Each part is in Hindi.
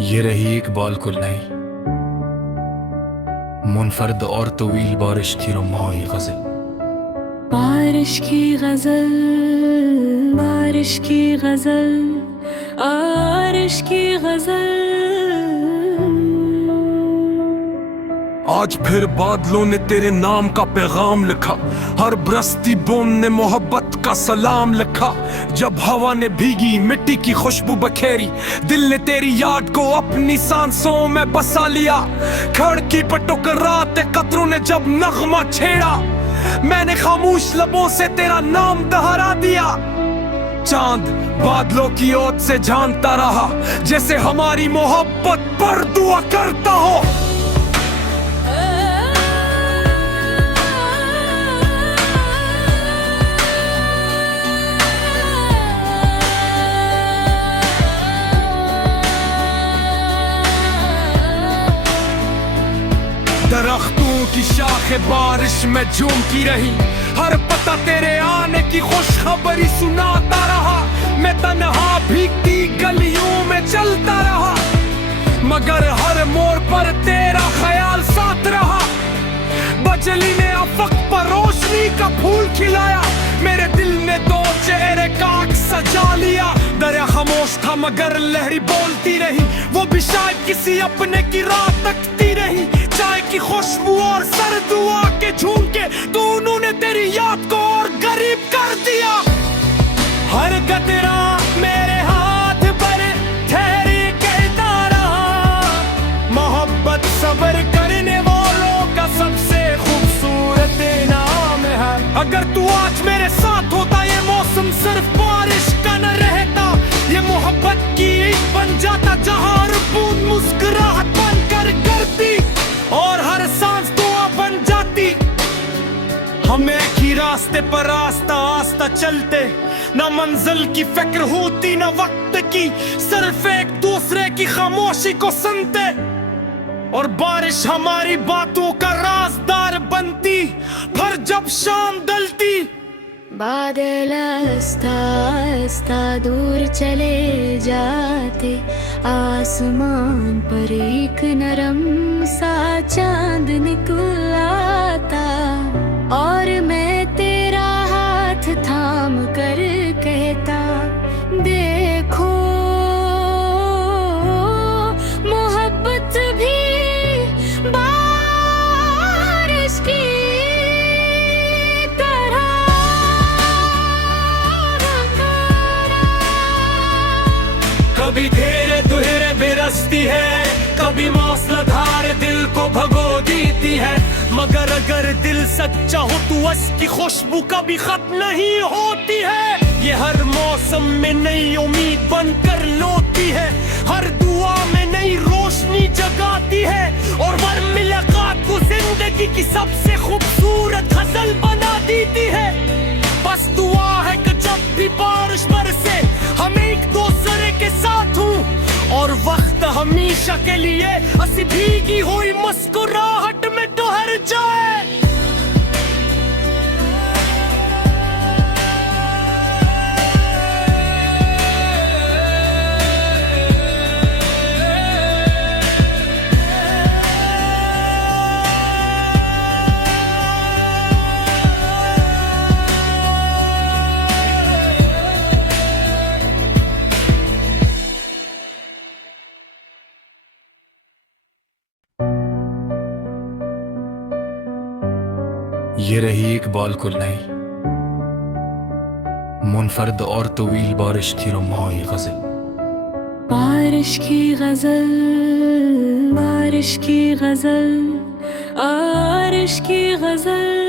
ये रही इकबाल कुल नहीं, मुनफरद और तवील बारिश थी रुमाई गजल। बारिश की गजल, बारिश की गजल, बारिश की गजल। आज फिर बादलों ने तेरे नाम का पैगाम लिखा, हर बरसती बूंद ने मोहब्बत का सलाम लिखा। जब हवा ने भीगी मिट्टी की खुशबू बखेरी, दिल ने तेरी याद को अपनी सांसों में बसा लिया। खिड़की पर टकराते कतरों ने जब नगमा छेड़ा, मैंने खामोश लबों से तेरा नाम दोहरा दिया। चांद बादलों की ओट से झांकता रहा, जैसे हमारी मोहब्बत पर दुआ करता हो। दरख्तों की शाखें बारिश में झूमती रही, हर पता तेरे आने की खुशखबरी सुनाता रहा। मैं तन्हा भीगती गलियों में चलता रहा, मगर हर मोड़ पर तेरा ख्याल साथ रहा। बजली ने अफक पर रोशनी का फूल खिलाया, मेरे दिल ने दो चेहरे का अक्स सजा लिया। दरिया खामोश था मगर लहरी बोलती रही, वो भी शायद किसी अपने की राह तकती रही। चाय की खुशबू और सर्द दुआ के झूमके दोनों ने तेरी याद को और गरीब कर दिया। हर गदरा मेरे हाथ पर ठहरी कहता रहा, मोहब्बत सब्र करने वालों का सबसे खूबसूरत नाम है। अगर तू आज मेरे साथ होता, ये मौसम सिर्फ बारिश का न रहता, ये मोहब्बत की ईद बन जाता, जहां हर बूंद मुस्कुराहट बनकर गिरती और हर सांस दुआ बन जाती। हम एक ही रास्ते पर आस्ता आस्ता चलते, न मंजिल की फिक्र होती न वक्त की, सिर्फ एक दूसरे की खामोशी को सुनते। और बारिश हमारी बातों का राजदार बनती, फिर जब शाम ढलती। बादल आस्ता आस्ता दूर चले जाते, आसमान पर एक नरम सा चांद निकल आता, और मैं तेरा हाथ थाम कर कहता, देखो मोहब्बत भी बारिश की कभी धीरे धीरे बिरसती है, कभी मौसलाधार दिल को भगो देती है। मगर अगर दिल सच्चा हो तो उसकी खुशबू कभी खत्म नहीं होती है। ये हर मौसम में नई उम्मीद बनकर लौटती है, हर दुआ में नई रोशनी जगाती है, और हर मुलाकात को जिंदगी की सबसे खूबसूरत गजल बना देती है। बस दुआ है कि जब भी बारिश बरसे हम एक दूसरे के साथ हूँ, और वक्त हमेशा के लिए हंसी भीगी हुई मुस्कुराहट में ठहर जाए। ये रही इकबाल कुल नहीं, मुनफरद और तवील बारिश थी रुमाई गजल। बारिश की गजल, बारिश की गजल, बारिश की गजल।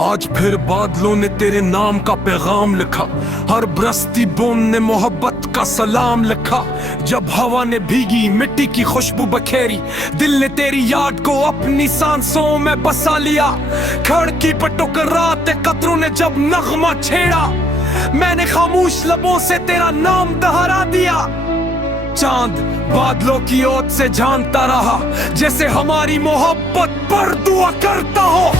आज फिर बादलों ने तेरे नाम का पैगाम लिखा, हर बरसती बूंद ने मोहब्बत का सलाम लिखा। जब हवा ने भीगी मिट्टी की खुशबू बखेरी, दिल ने तेरी याद को अपनी सांसों में बसा लिया। खिड़की पर टकराते कतरों ने जब नगमा छेड़ा, मैंने खामोश लबों से तेरा नाम दोहरा दिया। चांद बादलों की ओट से झांकता रहा, जैसे हमारी मोहब्बत पर दुआ करता हो।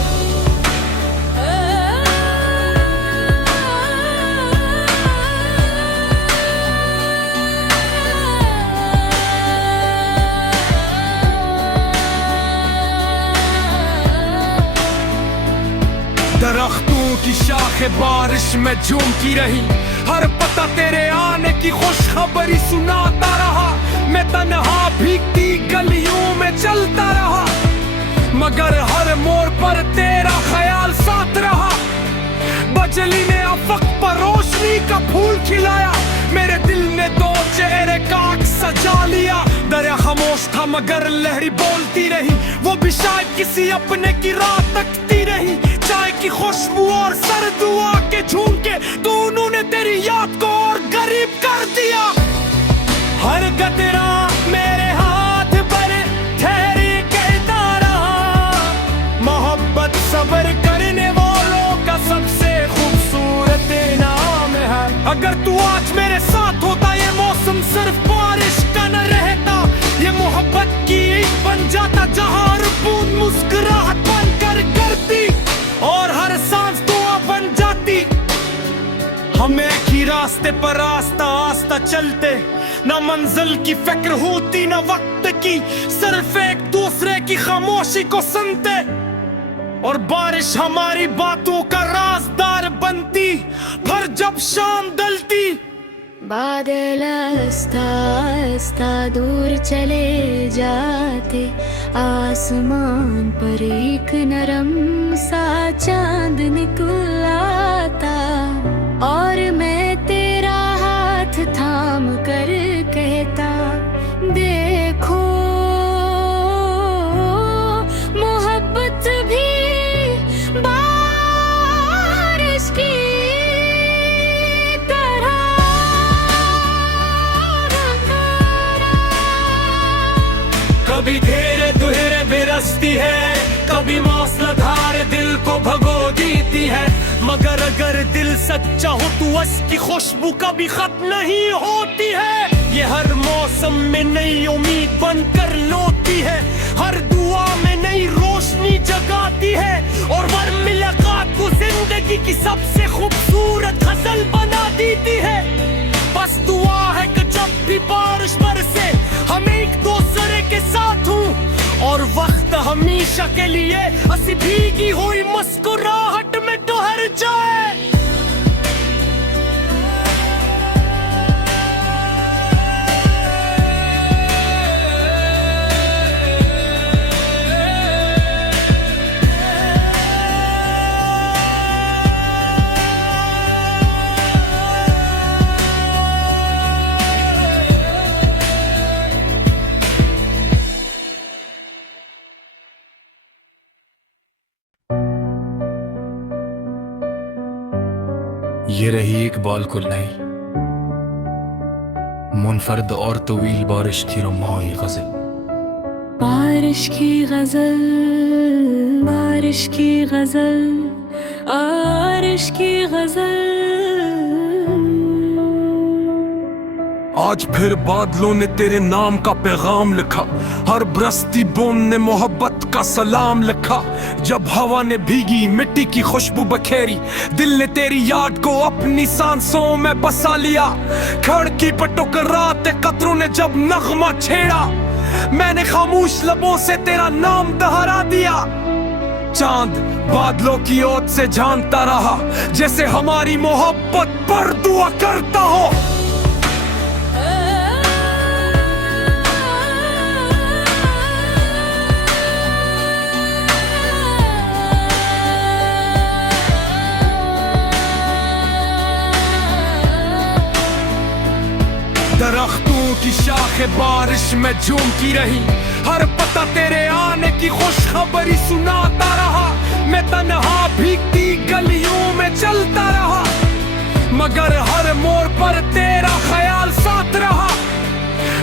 शाखें बारिश में झूमती रही, हर पता तेरे आने की खुशखबरी सुनाता रहा। मैं तन्हा भीगती गलियों में चलता रहा, मगर हर मोड़ पर तेरा ख्याल साथ रहा। बजली ने अफक पर रोशनी का फूल खिलाया, मेरे दिल ने दो चेहरे का अक्स सजा लिया। दरिया खामोश था मगर लहरी बोलती रही, वो भी शायद किसी अपने की राह तकती रही। चाय की खुशबू और सर्द दुआ के झूमके दोनों ने तेरी याद को और गरीब कर दिया। हर गदरा मेरे हाथ पर ठहरी कहता रहा, मोहब्बत सब्र करने वालों का सबसे खूबसूरत नाम है। अगर तू आज मेरे साथ होता, ये मौसम सिर्फ बारिश का न रहता, ये मोहब्बत की ईद बन जाता, जहां हर बूंद मुस्कुराहट बनकर गिरती और हर सांस दुआ बन जाती। हम एक ही रास्ते पर आस्ता आस्ता चलते, न मंजिल की फिक्र होती न वक्त की, सिर्फ एक दूसरे की खामोशी को सुनते। और बारिश हमारी बातों का राजदार बनती, फिर जब शाम ढलती। बादल आस्ता आस्ता दूर चले जाते, आसमान पर एक नरम सा चांद निकल आता, और मैं तेरा हाथ थाम कर कहता, देखो मोहब्बत भी बारिश की कभी घेरे दुहरे बिरसती है, कभी मौसलाधार दिल को भगो देती है। मगर अगर दिल सच्चा हो तो उसकी खुशबू कभी खत्म नहीं होती है। ये हर मौसम में नई उम्मीद बनकर लौटती है, हर दुआ में नई रोशनी जगाती है, और हर मुलाकात को जिंदगी की सबसे खूबसूरत गजल बना देती है। बस दुआ है कि जब भी बारिश बरसे हम एक दूसरे के साथ हूँ, और वक्त हमेशा के लिए हंसी भीगी हुई मुस्कुराहट में ठहर जाए। ये रही एक बालकुल नई, मुनफरद और तवील बारिश थी रुमाई गजल। बारिश की गजल, बारिश की गजल, बारिश की गजल। आज फिर बादलों ने तेरे नाम का पैगाम लिखा, हर बरसती बूंद ने मोहब्बत का सलाम लिखा। जब हवा ने भीगी मिट्टी की खुशबू बखेरी, दिल ने तेरी याद को अपनी सांसों में बसा लिया। खिड़की पर टकराते कतरों ने जब नगमा छेड़ा, मैंने खामोश लबों से तेरा नाम दोहरा दिया। चांद बादलों की ओर से झांकता रहा, जैसे हमारी मोहब्बत पर दुआ करता हो। दरख्तों की शाखें बारिश में झूमती रही, हर पता तेरे आने की खुशखबरी सुनाता रहा। मैं तन्हा भीगती गलियों में चलता रहा, मगर हर मोड़ पर तेरा ख्याल साथ रहा।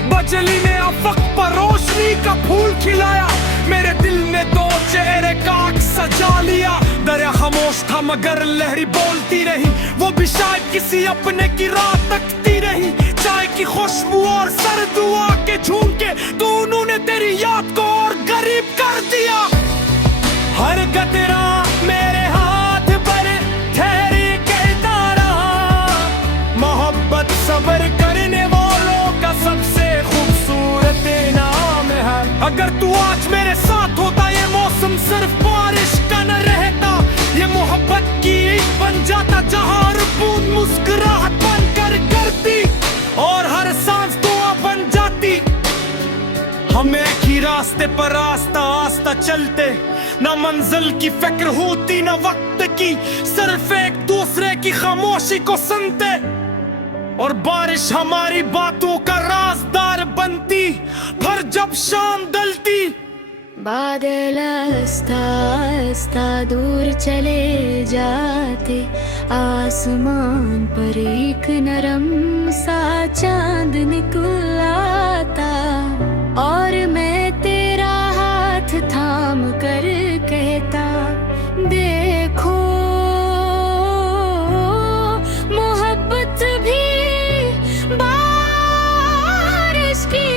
बजली ने अफक पर रोशनी का फूल खिलाया, मेरे दिल ने दो चेहरे का अक्स सजा लिया। दरिया खामोश था मगर लहरी बोलती रही, वो भी शायद किसी अपने की राह तकती रही। चाय की खुशबू और सर्द दुआ के झूमके दोनों ने तेरी याद को और गरीब कर दिया। हर गदरा मेरे हाथ पर ठहरी कहता रहा, मोहब्बत सब्र करने वालों का सबसे खूबसूरत नाम है। अगर तू आज मेरे साथ होता, ये मौसम सिर्फ बारिश का न रहता, ये मोहब्बत की ईद बन बन जाता जहां हर बूंद मुस्कुराहट बनकर करती और हर सांस दुआ बन जाती। हम एक ही रास्ते पर आस्ता आस्ता चलते, ना मंजिल की फिक्र होती ना वक्त की, सिर्फ एक दूसरे की खामोशी को सुनते और बारिश हमारी बातों का राजदार बनती। फिर जब शाम ढलती, बादल आस्ता आस्ता दूर चले जाते, आसमान पर एक नरम सा चांद निकल आता और मैं तेरा हाथ थाम कर कहता, देखो मोहब्बत भी बारिश की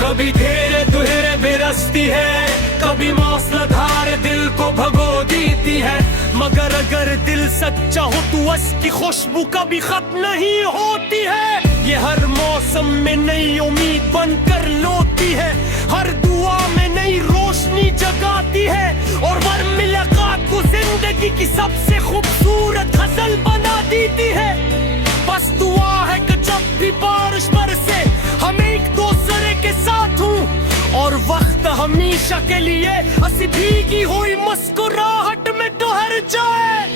कभी धीरे धीरे बिरसती है, कभी मौसलाधार दिल को भगो देती है। मगर अगर दिल सच्चा हो तो उसकी खुशबू कभी खत्म नहीं होती है। ये हर मौसम में नई उम्मीद बनकर लौटती है, हर दुआ में नई रोशनी जगाती है और हर मुलाकात को जिंदगी की सबसे खूबसूरत गजल बना देती है। बस दुआ है कि जब भी बारिश बरसे हम एक दूसरे के साथ हूँ और वक्त हमेशा के लिए हंसी भीगी हुई मुस्कुराहट में ठहर जाए।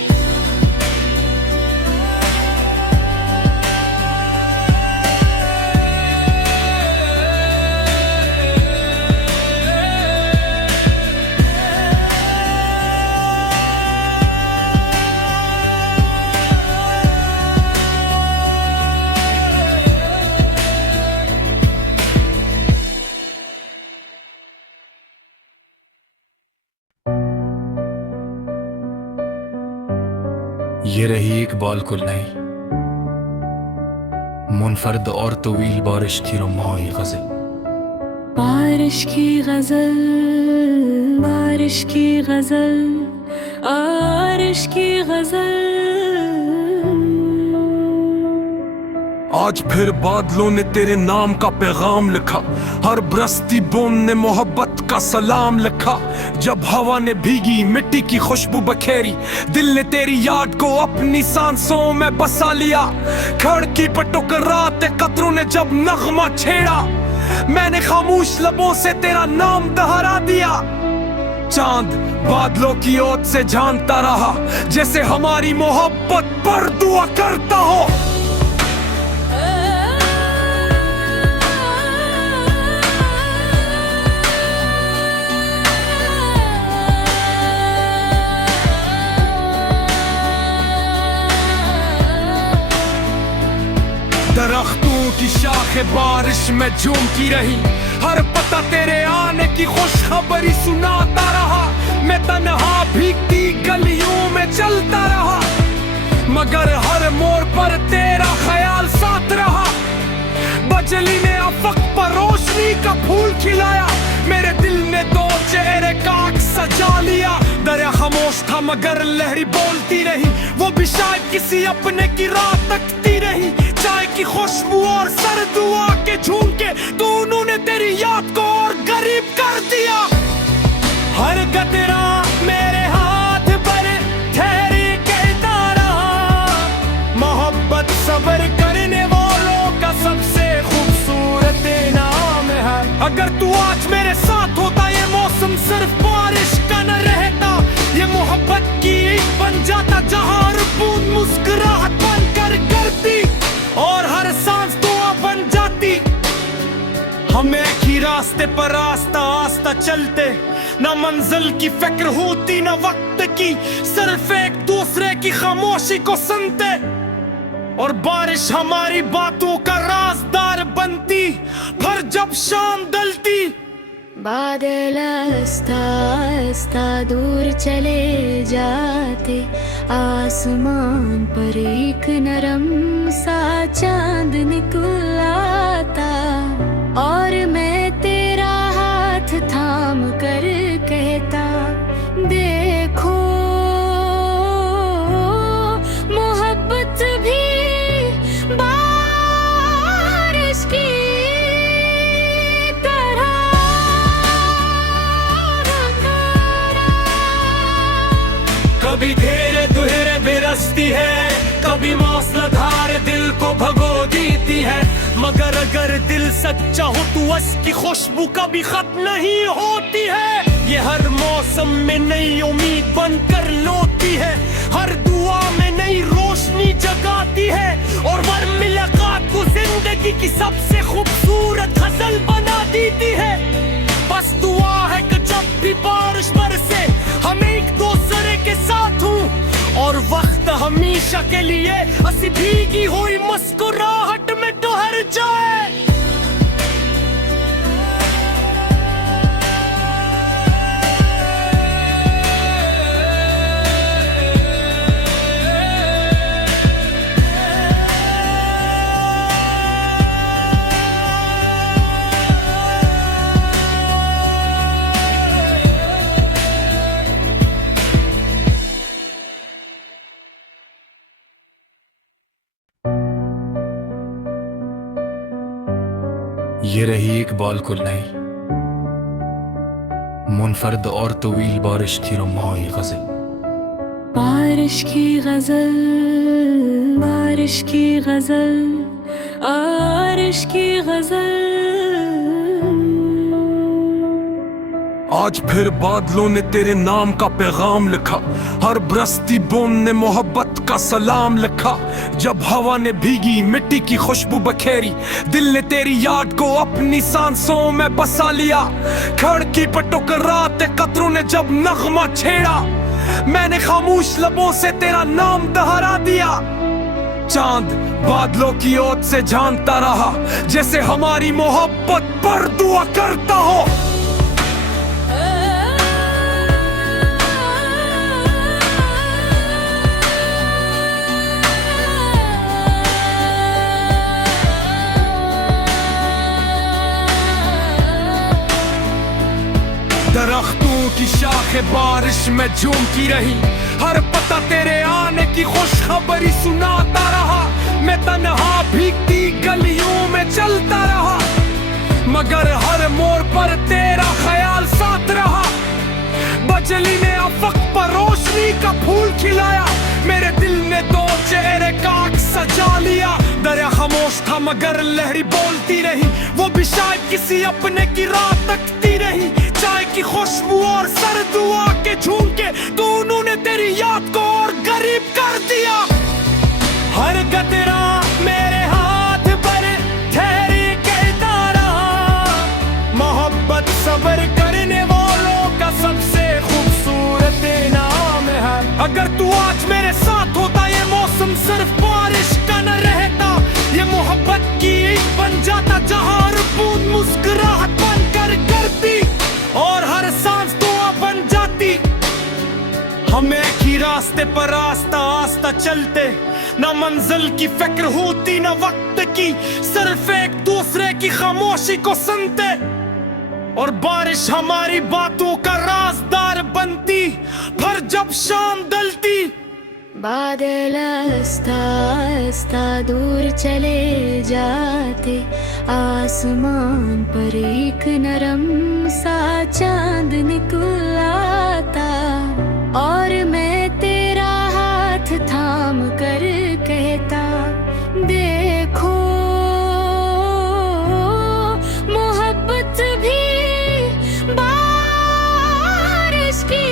ये रही एक बालकुल नई मुनफरद और तवील बारिश की रमाई गजल। बारिश की गजल, बारिश की गजल, बारिश की गजल। आज फिर बादलों ने तेरे नाम का पैगाम लिखा, हर बरसती बूंद ने मोहब्बत का सलाम लिखा। जब हवा ने भीगी मिट्टी की खुशबू बखेरी, दिल ने तेरी याद को अपनी सांसों में बसा लिया। खिड़की पर टकराते कतरों ने जब नगमा छेड़ा, मैंने खामोश लबों से तेरा नाम दोहरा दिया। चांद बादलों की ओट से झांकता रहा, जैसे हमारी मोहब्बत पर दुआ करता हो। दरख्तों की शाखें बारिश में झूमती रही, हर पता तेरे आने की खुशखबरी सुनाता रहा। मैं तन्हा भीगती गलियों में चलता रहा, मगर हर मोड़ पर तेरा ख्याल साथ रहा। बजली ने अफक पर रोशनी का फूल खिलाया, मेरे दिल ने दो चेहरे का अक्स सजा लिया। दरिया खामोश था मगर लहरी बोलती रही, वो भी शायद किसी अपने की राह तकती रही। चाय की खुशबू और सर दुआ के झूमके दोनों ने तेरी याद को और गरीब कर दिया। हर गतरा मेरे हाथ पर ठहरी कहता रहा, मोहब्बत सब्र करने वालों का सबसे खूबसूरत नाम है। अगर तू आज मेरे साथ होता, ये मौसम सिर्फ बारिश का न रहता, ये मोहब्बत की ईद बन जाता जहां हर बूंद मुस्कुराहट बनकर करती और हर सांस दुआ बन जाती। हम एक ही रास्ते पर आस्ता आस्ता चलते, ना मंजिल की फिक्र होती ना वक्त की, सिर्फ एक दूसरे की खामोशी को सुनते और बारिश हमारी बातों का राजदार बनती। फिर जब शाम ढलती, बादल आस्ता आस्ता दूर चले जाते, आसमान पर एक नरम सा चांद निकल आता और मैं तेरा हाथ थाम कर कहता, देखो मोहब्बत भी बारिश की तरह कभी धीरे धीरे बिरसती है, कभी मौसलाधार दिल को भगो देती है। मगर अगर दिल सच्चा हो तो उसकी खुशबू कभी खत्म नहीं होती है। ये हर मौसम में नई उम्मीद बनकर लौटती है, हर दुआ में नई रोशनी जगाती है, और हर मुलाकात को जिंदगी की सबसे खूबसूरत गजल बना देती है। बस दुआ है कि जब भी बारिश बरसे हम एक दूसरे के साथ हूँ, और वक्त हमेशा के लिए असी भीगी हुई मुस्कुराहट में ठहर जाए। ये रही एक बालकुल नहीं, मुनफरद और तवील बारिश की रमाई गजल। बारिश की गजल, बारिश की गजल, बारिश की गजल। आज फिर बादलों ने तेरे नाम का पैगाम लिखा, हर बरसती बूंद ने मोहब्बत का सलाम लिखा। जब हवा ने भीगी मिट्टी की खुशबू बखेरी, दिल ने तेरी याद को अपनी सांसों में बसा लिया। खिड़की पर टकराते कतरों ने जब नगमा छेड़ा, मैंने खामोश लबों से तेरा नाम दोहरा दिया। चांद बादलों की ओर से झांकता रहा, जैसे हमारी मोहब्बत पर दुआ करता हो। दरख्तों की शाखें बारिश में झूमती रही, हर पता तेरे आने की खुशखबरी सुनाता रहा। मैं तन्हा भीगती गलियों में चलता रहा, मगर हर मोड़ पर तेरा ख्याल साथ रहा। बजली ने अफक पर रोशनी का फूल खिलाया, मेरे दिल ने दो चेहरे का अक्स सजा लिया। दरिया खामोश था मगर लहरी बोलती रही, वो भी शायद किसी अपने की राह तकती रही। चाय की खुशबू और सर्द दुआ के झूमके दोनों ने तेरी याद को और गरीब कर दिया। हर गदरा मेरे हाथ पर ठहरी कहता रहा, मोहब्बत सब्र करने वालों का सबसे खूबसूरत नाम है। अगर तू आज मेरे साथ होता, ये मौसम सिर्फ बारिश का न रहता, ये मोहब्बत की ईद बन जाता, जहां हर बूंद मुस्कुराहट बनकर करती और हर सांस दुआ बन जाती। हम एक ही रास्ते पर आस्ता आस्ता चलते, ना मंजिल की फिक्र होती ना वक्त की, सिर्फ एक दूसरे की खामोशी को सुनते, और बारिश हमारी बातों का राजदार बनती। फिर जब शाम ढलती, बादल आस्ता आस्ता दूर चले जाते, आसमान पर एक नरम सा चांद निकल आता, और मैं तेरा हाथ थाम कर कहता, देखो मोहब्बत भी बारिश की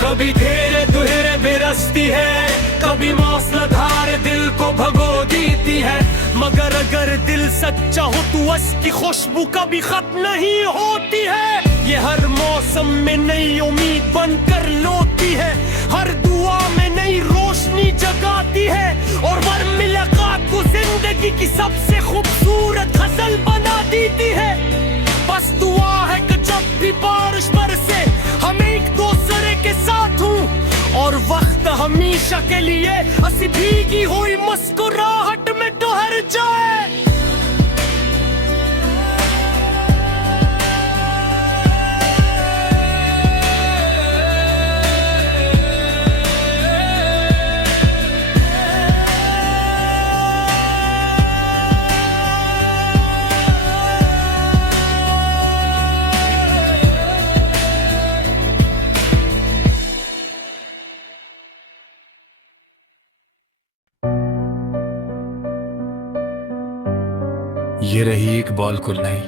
कभी धीरे धीरे बिरसती है, कभी मौसलाधार दिल को भगो देती है। मगर अगर दिल सच्चा हो तो उसकी खुशबू कभी खत्म नहीं होती है। ये हर मौसम में नई उम्मीद बनकर लौटती है, हर दुआ में नई रोशनी जगाती है, और हर मुलाकात को जिंदगी की सबसे खूबसूरत गजल बना देती है। बस दुआ है कि जब भी बारिश बरसे हम एक दूसरे के साथ हूँ, और वक्त हमेशा के लिए असी भीगी हुई मुस्कुराहट में ठहर जाए। ये रही एक बाल कुल नहीं,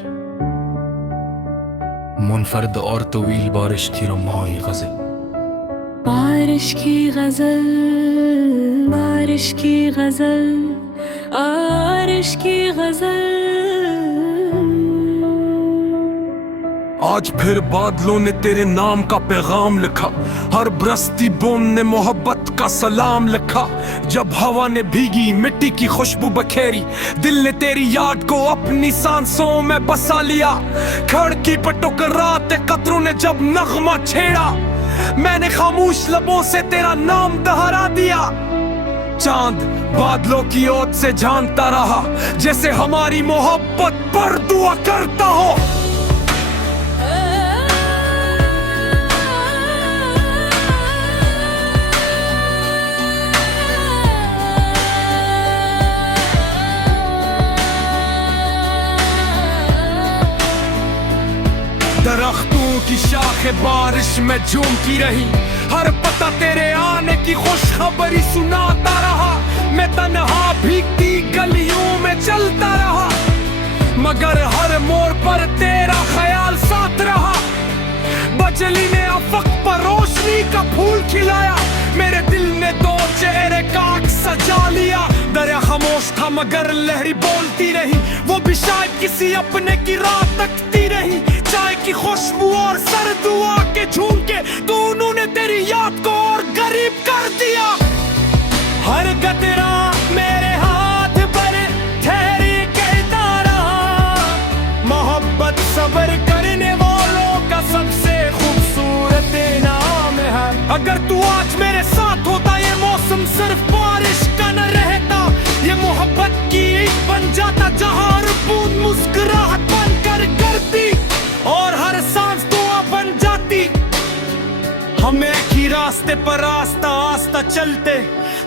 मुनफरद और तवील बारिश की रमाई गजल। बारिश की गजल, बारिश की गजल, बारिश की गजल। आज फिर बादलों ने तेरे नाम का पैगाम लिखा, हर बरसती बूंद ने मोहब्बत का सलाम लिखा। जब हवा ने भीगी मिट्टी की खुशबू बखेरी, दिल ने तेरी याद को अपनी सांसों में बसा लिया। खिड़की पर टकराते कतरों ने जब नगमा छेड़ा, मैंने खामोश लबों से तेरा नाम दोहरा दिया। चांद बादलों की ओट से झांकता रहा, जैसे हमारी मोहब्बत पर दुआ करता हो। दरख्तों की शाखें बारिश में झूमती रही, हर पता तेरे आने की खुशखबरी सुनाता रहा। मैं तन्हा भीगती गलियों में चलता रहा, मगर हर मोड़ पर तेरा ख्याल साथ रहा। बजली ने अफक पर रोशनी का फूल खिलाया, मेरे दिल ने दो चेहरे का अक्स सजा लिया। दरिया खामोश था मगर लहरी बोलती रही, वो भी शायद किसी अपने की राह तकती रही। चाय की खुशबू और सर्द दुआ के झूमके दोनों ने तेरी याद को और गरीब कर दिया। हर गतरा मेरे हाथ पर ठहरी कहता रहा, मोहब्बत सब्र करने वालों का सबसे खूबसूरत नाम है। अगर तू आज मेरे साथ होता, ये मौसम सिर्फ बारिश का न रहता, ये मोहब्बत की ईद बन जाता, जहां हर बूंद मुस्कुराहट बनकर करती और हर सांस दुआ बन जाती। हम एक ही रास्ते पर आस्ता आस्ता चलते,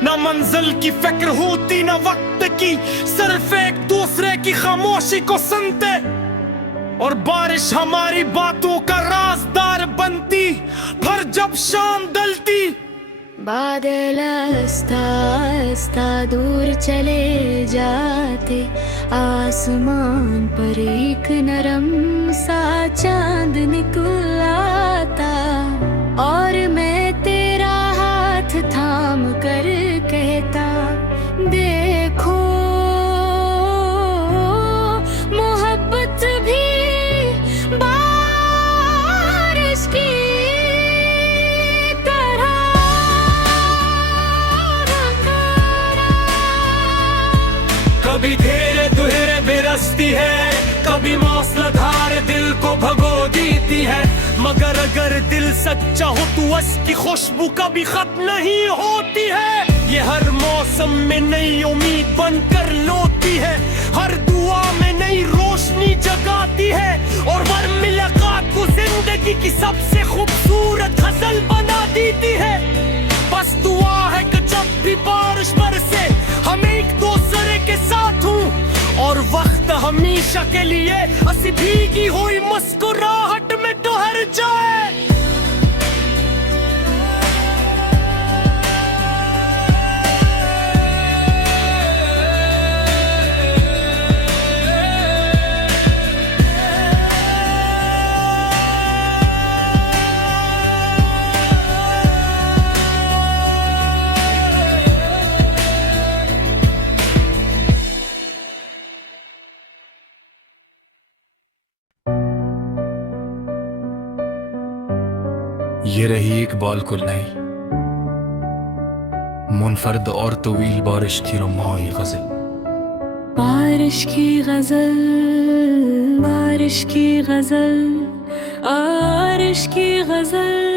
ना मंजिल की फिक्र होती ना वक्त की, सिर्फ एक दूसरे की खामोशी को सुनते। और बारिश हमारी बातों का राजदार बनती, फिर जब शाम ढलती। बादल आस्ता आस्ता दूर चले जाते, आसमान पर एक नरम सा चांद निकल आता, और मैं तेरा हाथ थाम कर कहता, देखो मोहब्बत भी बारिश की कभी धीरे धीरे बिरसती है, कभी मौसलाधार दिल को भगो देती है। मगर अगर दिल सच्चा हो तो उसकी खुशबू कभी खत्म नहीं होती है। ये हर मौसम में नई उम्मीद बनकर लौटती है, हर दुआ में नई रोशनी जगाती है, और हर मुलाकात को जिंदगी की सबसे खूबसूरत गजल बना देती है। बस दुआ है कि जब भी बारिश बरसे हम एक दूसरे के साथ हूँ, और वक्त हमेशा के लिए ऐसी भीगी हुई मुस्कुराहट में ठहर जाए। ये रही एक बाल कुल नहीं, मुनफरद और तवील बारिश की रमाई गजल। बारिश की गजल, बारिश की गजल, बारिश की गजल।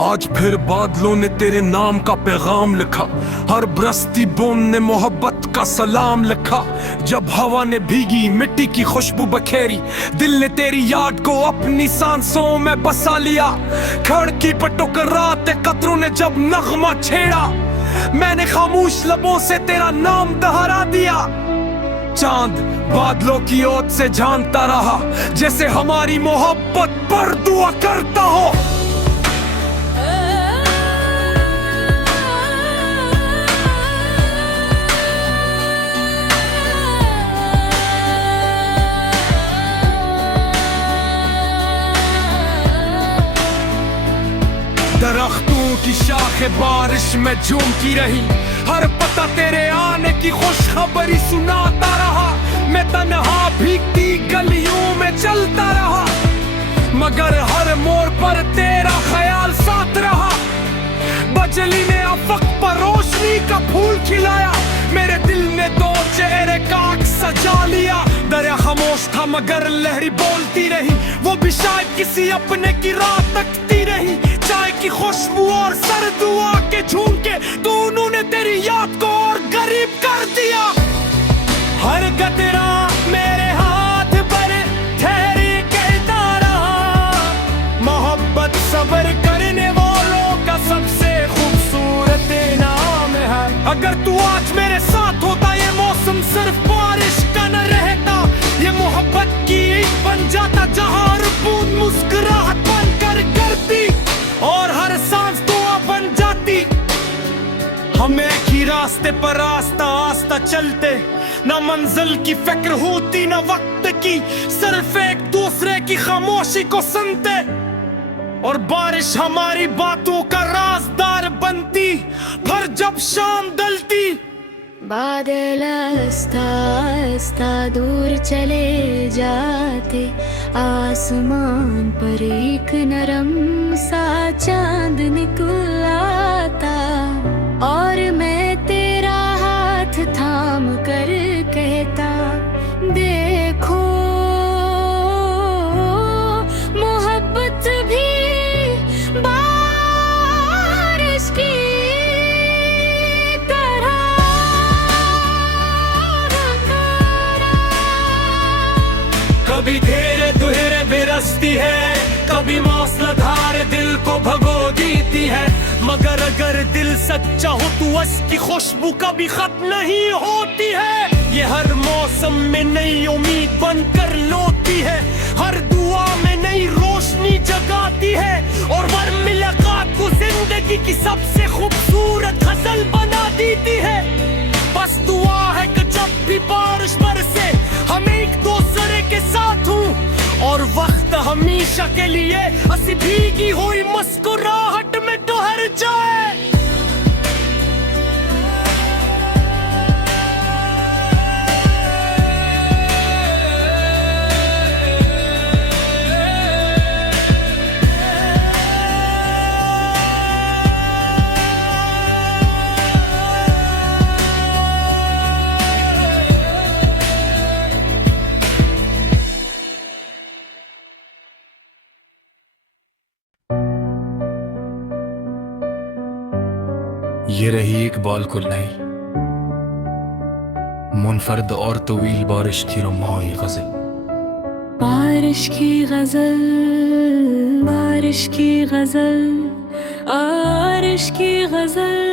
आज फिर बादलों ने तेरे नाम का पैगाम लिखा, हर बरसती बूंद ने मोहब्बत का सलाम लिखा। जब हवा ने भीगी मिट्टी की खुशबू बखेरी, दिल ने तेरी याद को अपनी सांसों में बसा लिया। खिड़की पर टकराते कतरों ने जब नगमा छेड़ा, मैंने खामोश लबों से तेरा नाम दोहरा दिया। चांद बादलों की ओट से झांकता रहा, जैसे हमारी मोहब्बत पर दुआ करता हो। शाखें बारिश में झूमती रही, हर पता तेरे आने की खुशखबरी सुनाता रहा। मैं तन्हा भीगती गलियों में चलता रहा, मगर हर मोड़ पर तेरा ख्याल साथ रहा। बजली ने अफक पर रोशनी का फूल खिलाया, मेरे दिल ने दो चेहरे का अक्स सजा लिया। दरिया खामोश था मगर लहरी बोलती रही, वो भी शायद किसी अपने की राह तकती रही। चाय की खुशबू और सर्द दुआ के झूमके दोनों ने तेरी याद को और गरीब कर दिया। हर गदरा मेरे हाथ पर ठहरी कहता रहा, मोहब्बत सब्र करने वालों का सबसे खूबसूरत नाम है। अगर तू आज मेरे साथ होता, ये मौसम सिर्फ बारिश का न रहता, ये मोहब्बत की ईद बन जाता, जहां हर बूंद मुस्कुराहट बनकर गिरती और हर सांस दुआ बन जाती। हम एक ही रास्ते पर आस्ता आस्ता चलते, न मंजिल की फिक्र होती न वक्त की, सिर्फ एक दूसरे की खामोशी को सुनते। और बारिश हमारी बातों का राजदार बनती, फिर जब शाम ढलती। बादल आस्ता आस्ता दूर चले जाते, आसमान पर एक नरम सा चांद निकल आता, और मैं तेरा हाथ थाम कर कहता, देखो मोहब्बत भी बारिश की कभी धीरे धीरे बिरसती है, कभी मौसलाधार दिल को भगो देती है। मगर अगर दिल सच्चा हो तो उसकी खुशबू कभी खत्म नहीं होती है। ये हर मौसम में नई उम्मीद बनकर लौटती है, हर दुआ में नई रोशनी जगाती है, और हर मुलाकात को जिंदगी की सबसे खूबसूरत गजल बना देती है। बस दुआ है कि जब भी बारिश बरसे हम एक दूसरे के साथ हूँ, और वक्त हमेशा के लिए हंसी भीगी हुई मुस्कुराहट में ठहर जाए। ये रही इकबाल कुल नई मुनफरद और तवील बारिश की रमाई गजल। बारिश की गजल, बारिश की गजल, बारिश की गजल।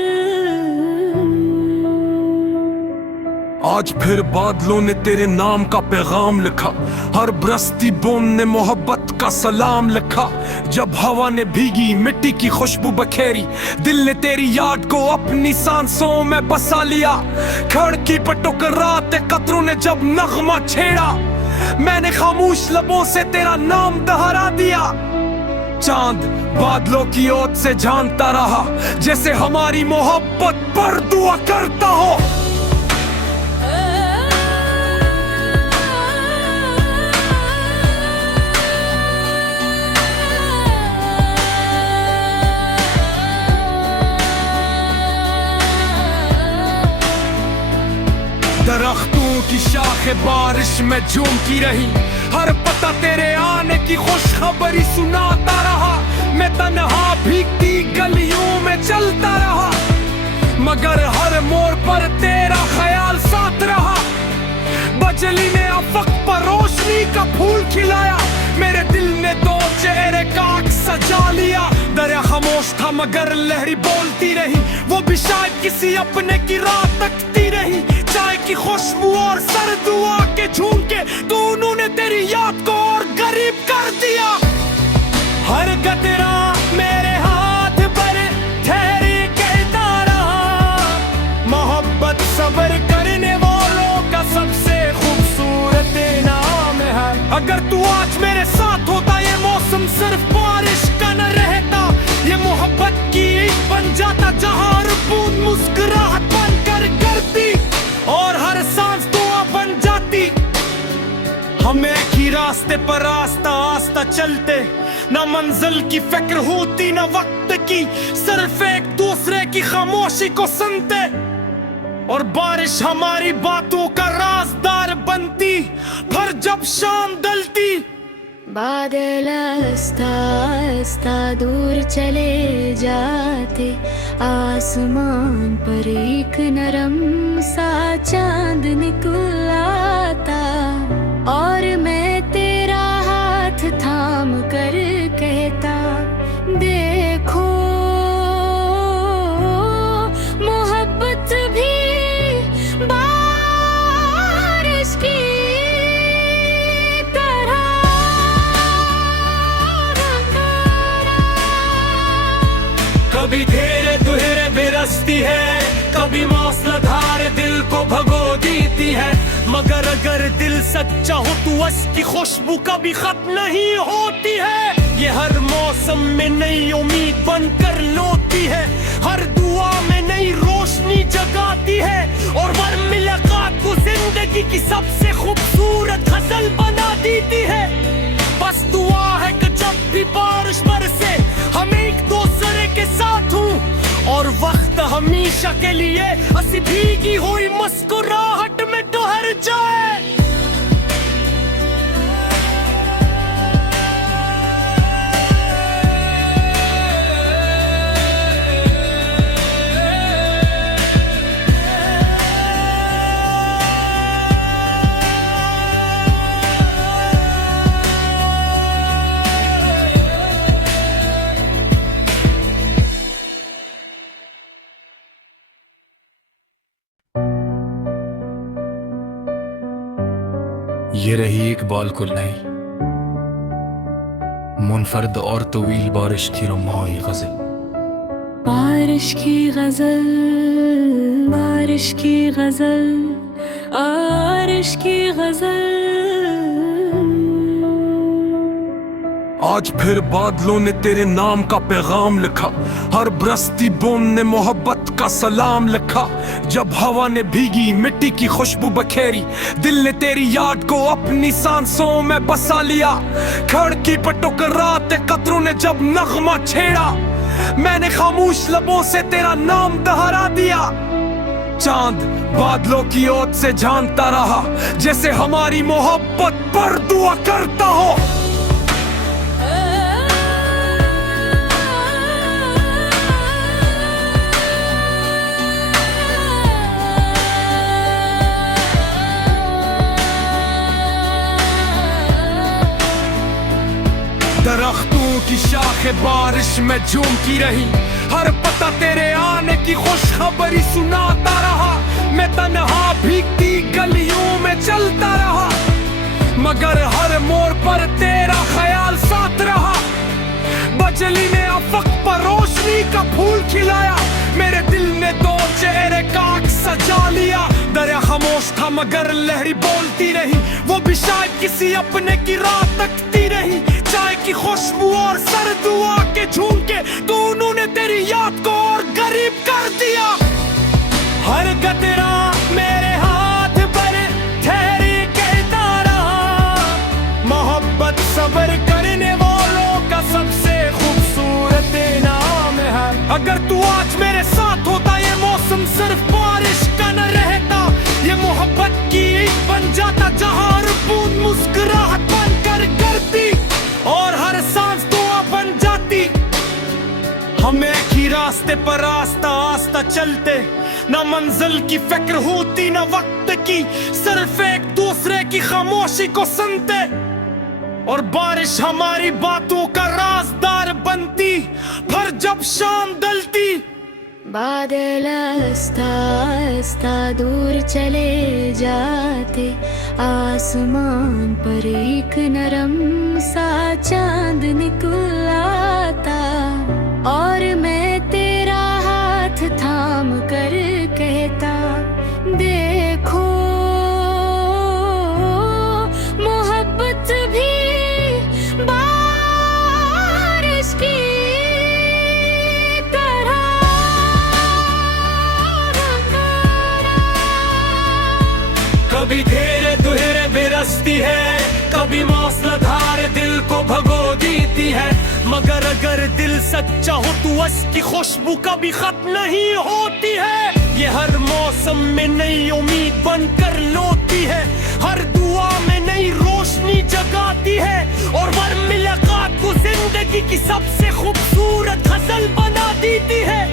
आज फिर बादलों ने तेरे नाम का पैगाम लिखा, हर बरसती बूंद ने मोहब्बत का सलाम लिखा। जब हवा ने भीगी मिट्टी की खुशबू बखेरी, दिल ने तेरी याद को अपनी सांसों में बसा लिया। खिड़की पर टकराते कतरों ने जब नगमा छेड़ा, मैंने खामोश लबों से तेरा नाम दोहरा दिया। चांद बादलों की ओट से झांकता रहा, जैसे हमारी मोहब्बत पर दुआ करता हो। दरख्तों की शाखें बारिश में झूमती रही, हर पता तेरे आने की खुशखबरी सुनाता रहा। मैं तन्हा भीगती गलियों में चलता रहा, मगर हर मोड़ पर तेरा ख्याल साथ रहा। बजली ने अफक पर रोशनी का फूल खिलाया, मेरे दिल ने दो चेहरे का अक्स सजा लिया। दरिया खामोश था मगर लहरी बोलती रही, वो भी शायद किसी अपने की राह तकती रही। चाय की खुशबू और सर्द दुआ के झूमके दोनों ने तेरी याद को और गरीब कर दिया। हर गदरा मेरे हाथ पर ठहरी कहता रहा, मोहब्बत सब्र करने वालों का सबसे खूबसूरत नाम है। अगर तू आज मेरे साथ होता, ये मौसम सिर्फ बारिश का न रहता, ये मोहब्बत की ईद बन जाता जहां हर बूंद मुस्कुराहट बनकर करती और हर सांस दुआ बन जाती। हम एक ही रास्ते पर आस्ता आस्ता चलते, ना मंजिल की फिक्र होती ना वक्त की, सिर्फ एक दूसरे की खामोशी को सुनते और बारिश हमारी बातों का राजदार बनती। फिर जब शाम ढलती बादल आस्ता आस्ता दूर चले जाते, आसमान पर एक नरम सा चांद निकल आता और मैं तेरा हाथ थाम कर कहता, देखो मोहब्बत भी बारिश की कभी धीरे धीरे बिरसती है, कभी मौसलाधार दिल को भगो देती है। मगर अगर दिल सच्चा हो तो उसकी खुशबू कभी खत्म नहीं होती है। ये हर मौसम में नई उम्मीद बनकर लौटती है, हर दुआ में नई रोशनी जगाती है और हर मुलाकात को जिंदगी की सबसे खूबसूरत गजल बना देती है। बस दुआ है कि जब भी बारिश बरसे हम एक दूसरे के साथ हूँ और वक्त हमेशा के लिए हंसी भीगी हुई मुस्कुराहट में ठहर जाए। ये रही एक बालकुल नई मुनफरद और तवील बारिश की रमाई गजल। बारिश की गजल, बारिश की गजल, बारिश की गजल। आज फिर बादलों ने तेरे नाम का पैगाम लिखा, हर बरसती बूंद ने मोहब्बत का सलाम लिखा। जब हवा ने भीगी मिट्टी की खुशबू बखेरी, दिल ने तेरी याद को अपनी सांसों में बसा लिया। खिड़की पर टकराते कतरों ने जब नगमा छेड़ा, मैंने खामोश लबों से तेरा नाम दोहरा दिया। चांद बादलों की ओर से झांकता रहा, जैसे हमारी मोहब्बत पर दुआ करता हो। दरख्तों की शाखें बारिश में झूमती रही, हर पता तेरे आने की खुशखबरी सुनाता रहा। मैं तन्हा भीगती गलियों में चलता रहा, मगर हर मोड़ पर तेरा ख्याल साथ रहा। बजली ने अफक पर रोशनी का फूल खिलाया, मेरे दिल ने दो चेहरे का अक्स सजा लिया। दरिया खामोश था मगर लहरी बोलती रही, वो भी शायद किसी अपने की राह तकती रही। चाय की खुशबू और सर दुआ के झूमके दोनों ने तेरी याद को और गरीब कर दिया। हर गतरा मेरे हाथ पर ठहरी कहता रहा, मोहब्बत सब्र करने वालों का सबसे खूबसूरत नाम है। अगर तू आज मेरे साथ होता ये मौसम सिर्फ बारिश का न रहता, ये मोहब्बत की ईद बन जाता जहां हर बूंद मुस्कुराहट बनकर करती और हर सांस दुआ बन जाती। हम एक ही रास्ते पर आस्ता आस्ता चलते, ना मंजिल की फिक्र होती ना वक्त की, सिर्फ एक दूसरे की खामोशी को सुनते और बारिश हमारी बातों का राजदार बनती। फिर जब शाम ढलती बादल आस्ता आस्ता दूर चले जाते, आसमान पर एक नरम सा चांद निकल आता और मैं तेरा हाथ थाम कर कहता, देखो मोहब्बत भी बारिश की तरह कभी धीरे धीरे बिरसती है, कभी मौसलाधार दिल को भगो देती है। मगर अगर दिल सच्चा हो तो उसकी खुशबू कभी खत्म नहीं होती है। ये हर मौसम में नई उम्मीद बनकर लौटती है, हर दुआ में नई रोशनी जगाती है, और हर मुलाकात को जिंदगी की सबसे खूबसूरत गजल बना देती है।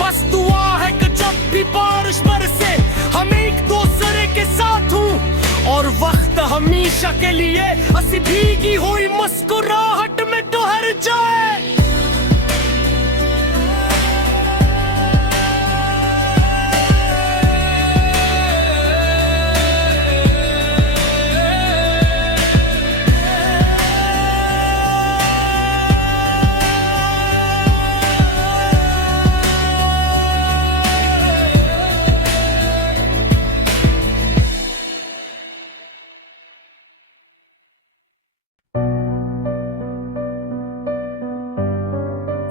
बस दुआ है कि जब भी बारिश बरसे हम एक दूसरे के साथ हूँ, और वक्त हमेशा के लिए असी भीगी हुई मुस्कुराहट में ठहर जाए।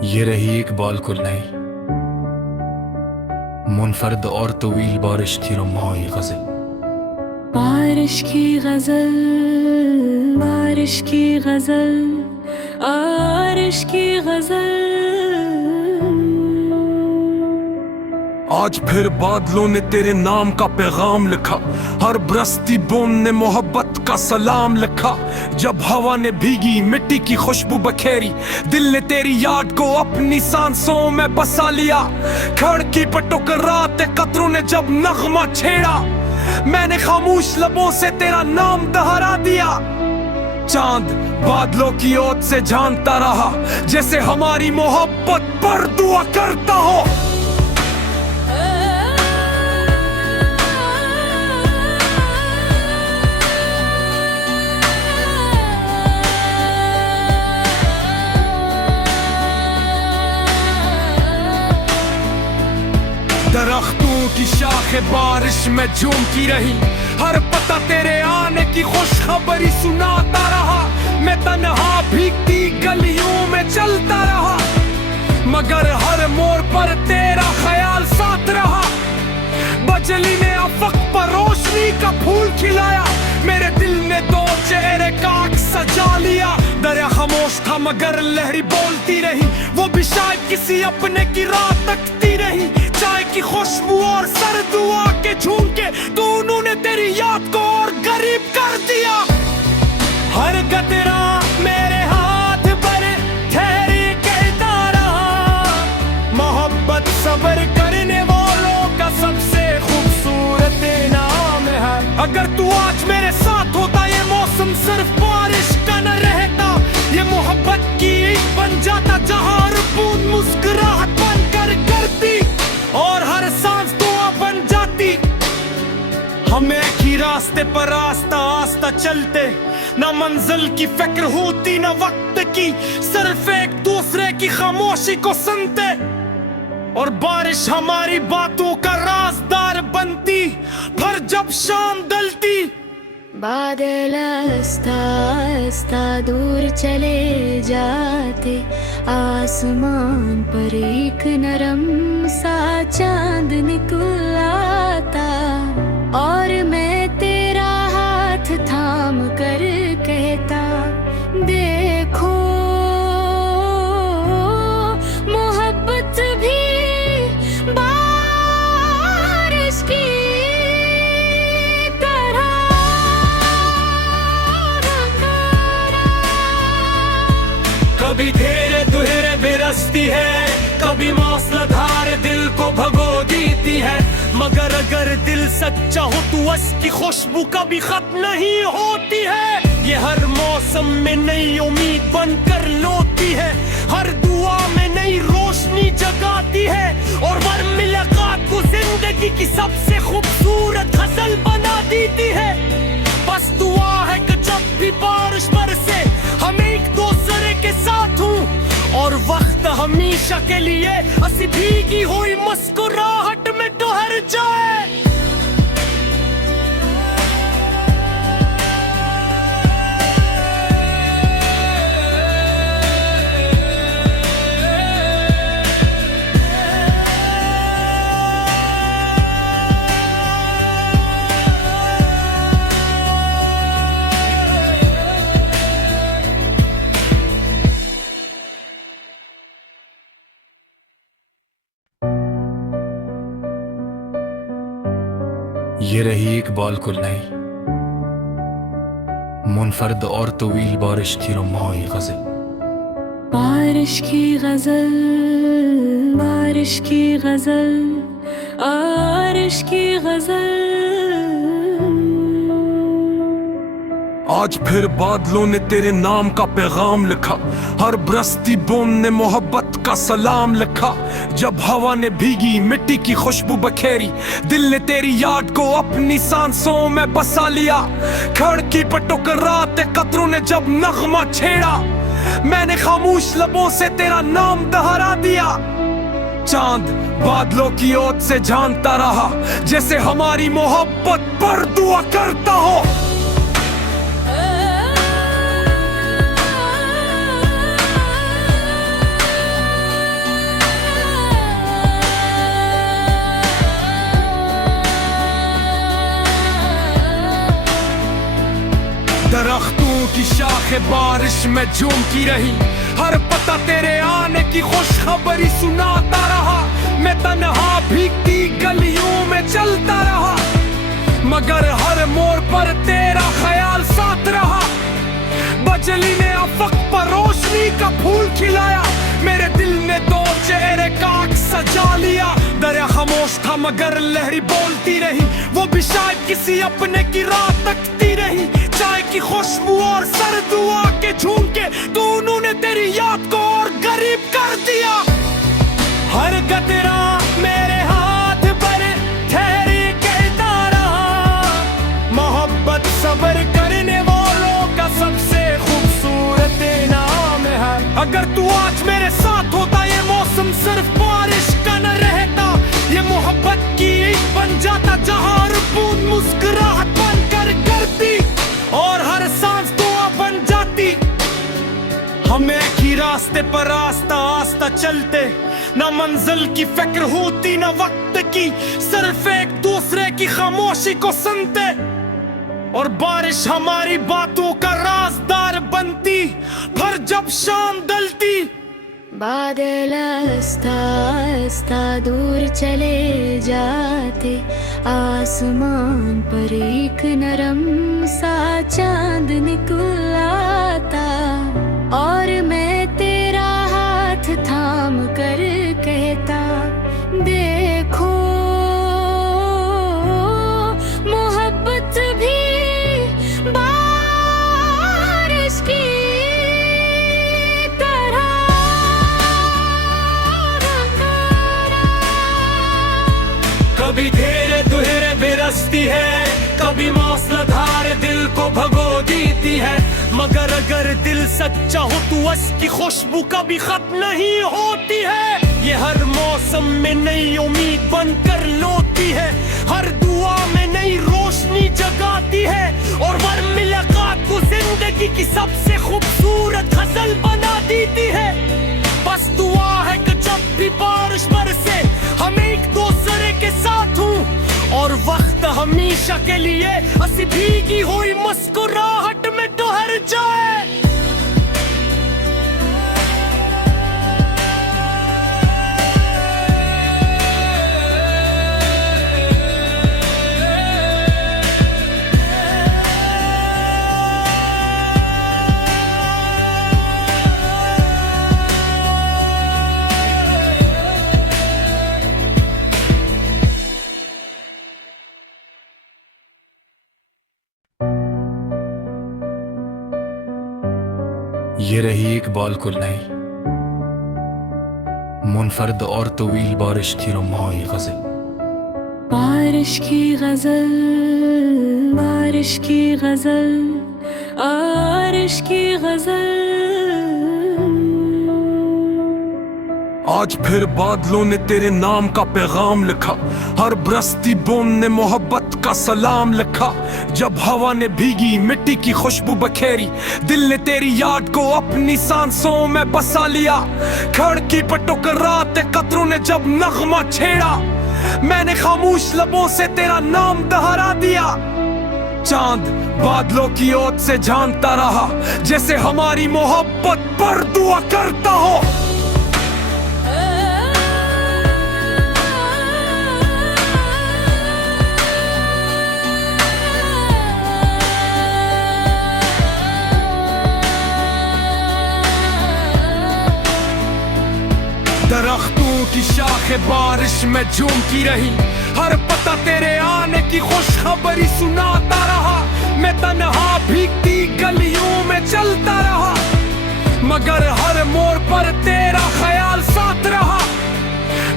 ये रही एक बालकुल नई मुनफरद और तवील बारिश की रमाई गजल। बारिश की गजल, बारिश की गजल, बारिश की गजल। आज फिर बादलों ने तेरे नाम का पैगाम लिखा, हर बरसती बूंद ने मोहब्बत का सलाम लिखा। जब हवा ने भीगी मिट्टी की खुशबू बखेरी, दिल ने तेरी याद को अपनी सांसों में बसा लिया। खिड़की पर टकराते कतरों ने जब नगमा छेड़ा, मैंने खामोश लबों से तेरा नाम दोहरा दिया। चांद बादलों की ओर से झांकता रहा, जैसे हमारी मोहब्बत पर दुआ करता हो। दरख्तों की शाखें बारिश में झूमती रही, हर पता तेरे आने की खुशखबरी सुनाता रहा। मैं तन्हा भीगती गलियों में चलता रहा, मगर हर मोड़ पर तेरा ख्याल साथ रहा। बजली ने अफक पर रोशनी का फूल खिलाया, मेरे दिल ने दो चेहरे का अक्स सजा लिया। दरिया खामोश था मगर लहरी बोलती रही, वो भी शायद किसी अपने की राह तकती रही। चाय की खुशबू और सर दुआ के झूमके दोनों ने तेरी याद को और करीब कर दिया। हर गदरा मेरे हाथ पर ठहरी कहता रहा, मोहब्बत सब्र करने वालों का सबसे खूबसूरत नाम है। अगर तू आज मेरे साथ होता, ये मौसम सिर्फ बारिश का न रहता, ये मोहब्बत की ईद बन जाता, जहां हर बूंद मुस्कुराहट बनकर करती और हर सांस दुआ बन जाती। हम एक ही रास्ते पर आस्ता आस्ता चलते, ना मंजिल की फिक्र होती ना वक्त की, सिर्फ एक दूसरे की खामोशी को सुनते, और बारिश हमारी बातों का राजदार बनती। फिर जब शाम ढलती, बादल आस्ता आस्ता दूर चले जाते, आसमान पर एक नरम सा चांद निकल आता, और मैं तेरा हाथ थाम कर कहता, देखो मोहब्बत भी बारिश की कभी धीरे धीरे बिरसती है, कभी मौसलाधार दिल को भगो देती है। मगर अगर दिल सच्चा हो तो उसकी खुशबू कभी खत्म नहीं होती है। ये हर मौसम में नई उम्मीद बनकर लौटती है, हर दुआ में नई रोशनी जगाती है, और हर मुलाकात को जिंदगी की सबसे खूबसूरत गजल बना देती है। बस दुआ है कि जब भी बारिश बरसे हम एक दूसरे के साथ हूँ, और वक्त हमेशा के लिए असी भीगी हुई मुस्कुराहट में ठहर जाए। ये रही एक बालकुल नई मुनफरद और तवील बारिश की रमाई गजल। बारिश की गजल, बारिश की गजल, बारिश की गजल। आज फिर बादलों ने तेरे नाम का पैगाम लिखा, हर बरसती बूंद ने मोहब्बत का सलाम लिखा। जब हवा ने भीगी मिट्टी की खुशबू बखेरी, दिल ने तेरी याद को अपनी सांसों में बसा लिया। खिड़की पर टकराते कतरों ने जब नगमा छेड़ा, मैंने खामोश लबों से तेरा नाम दोहरा दिया। चांद बादलों की ओर से झांकता रहा, जैसे हमारी मोहब्बत पर दुआ करता हो। दरख्तों की शाखें बारिश में झूमती रही, हर पता तेरे आने की खुशखबरी सुनाता रहा। मैं तन्हा भीगती गलियों में चलता रहा, मगर हर मोड़ पर तेरा ख्याल साथ रहा। बजली ने अफक पर रोशनी का फूल खिलाया, मेरे दिल ने दो चेहरे का अक्स सजा लिया। दरिया खामोश था मगर लहरी बोलती रही, वो भी शायद किसी अपने की राह तकती रही। चाय की खुशबू और सर्द दुआ के झूमके दोनों ने तेरी याद को और गरीब कर दिया। हर गदरा मेरे हाथ पर ठहरी कहता रहा, मोहब्बत सब्र करने वालों का सबसे खूबसूरत नाम है। अगर तू आज मेरे साथ होता, ये मौसम सिर्फ बारिश का न रहता, ये मोहब्बत की ईद बन जाता, जहां हर बूंद मुस्कुराहट बनकर करती और हर सांस दुआ बन जाती। हम एक ही रास्ते पर रास्ता आस्ता चलते, न मंजिल की फिक्र होती न वक्त की, सिर्फ एक दूसरे की खामोशी को सुनते। और बारिश हमारी बातों का राजदार बनती, फिर जब शाम ढलती। बादल आस्ता आस्ता दूर चले जाते, आसमान पर एक नरम सा चांद निकल आता, और मैं तेरा हाथ थाम कर कहता, देखो मोहब्बत भी बारिश की कभी धीरे धीरे बिरसती है, कभी मौसलाधार दिल को भगो देती है। मगर अगर दिल सच्चा हो तो उसकी खुशबू कभी खत्म नहीं होती है। ये हर मौसम में नई उम्मीद बनकर लौटती है, हर दुआ में नई रोशनी जगाती है, और हर मुलाकात को जिंदगी की सबसे खूबसूरत गजल बना देती है। बस दुआ है कि जब भी बारिश बरसे हम एक दूसरे के साथ हूँ, और वक्त हमेशा के लिए ऐसी भीगी हुई मुस्कुराहट में ठहर जाए। ये रही एक बालकुल नई मुनफरद और तवील बारिश की रमाई गजल। बारिश की गजल, बारिश की गजल, बारिश की गजल। आज फिर बादलों ने तेरे नाम का पैगाम लिखा, हर बरसती बूंद ने मोहब्बत का सलाम लिखा। जब हवा ने भीगी मिट्टी की खुशबू बखेरी, दिल ने तेरी याद को अपनी सांसों में बसा लिया। खिड़की पर टकराते कतरों ने जब नगमा छेड़ा, मैंने खामोश लबों से तेरा नाम दोहरा दिया। चांद बादलों की ओर से झांकता रहा, जैसे हमारी मोहब्बत पर दुआ करता हो। बारिश में झूमती रही, हर पता तेरे आने की खुशखबरी सुनाता रहा। मैं तन्हा भीगती गलियों में चलता रहा, मगर हर मोड़ पर तेरा ख्याल साथ रहा।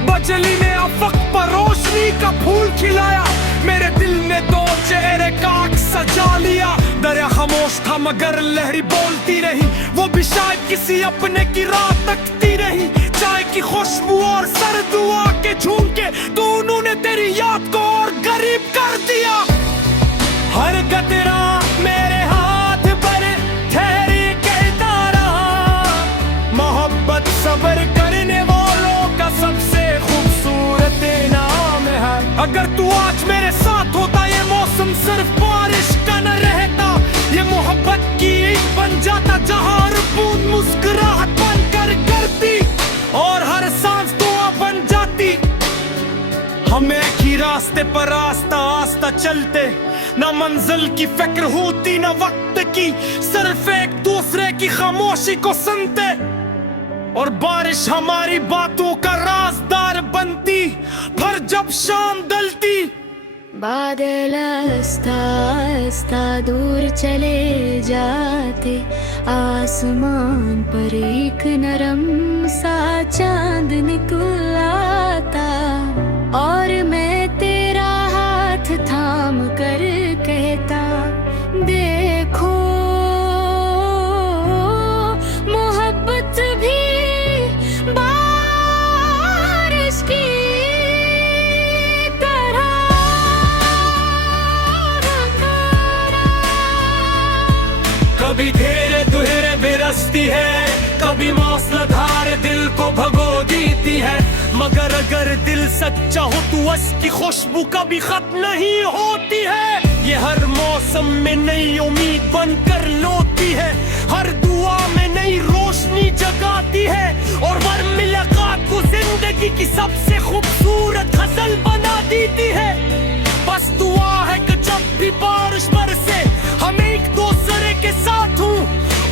बजली ने अफक पर रोशनी का फूल खिलाया, मेरे दिल ने दो चेहरे का अक्स सजा लिया। दरिया खामोश था मगर लहरी बोलती रही, वो भी शायद किसी अपने की राह तकती रही। चाय की खुशबू और सर्द दुआ के झूमके दोनों ने तेरी याद को और गरीब कर दिया। हर गदरा मेरे हाथ पर ठहरी कहता रहा, मोहब्बत सब्र करने वालों का सबसे खूबसूरत नाम है। अगर तू आज मेरे साथ होता, ये मौसम सिर्फ बारिश का न रहता, ये मोहब्बत की ईद बन जाता, जहां हर बूंद मुस्कुराहट बनकर करती और हर सांस दुआ बन जाती। हम एक ही रास्ते पर आस्ता आस्ता चलते, ना मंजिल की फिक्र होती ना वक्त की, सिर्फ एक दूसरे की खामोशी को सुनते। और बारिश हमारी बातों का राजदार बनती, पर जब शाम ढलती बादल आस्ता आस्ता दूर चले जाते, आसमान पर एक नरम सा चांद निकल आता, और मैं तेरा हाथ थाम कर कहता, देखो मोहब्बत भी बारिश की कभी धीरे धीरे बिरसती है, कभी मौसलाधार दिल को भगो देती है। मगर अगर दिल सच्चा हो तो उसकी खुशबू कभी खत्म नहीं होती है। ये हर मौसम में नई उम्मीद बनकर लौटती है, हर दुआ में नई रोशनी जगाती है, और हर मुलाकात को जिंदगी की सबसे खूबसूरत गजल बना देती है। बस दुआ है कि जब भी बारिश बरसे हम एक दूसरे के साथ हूँ,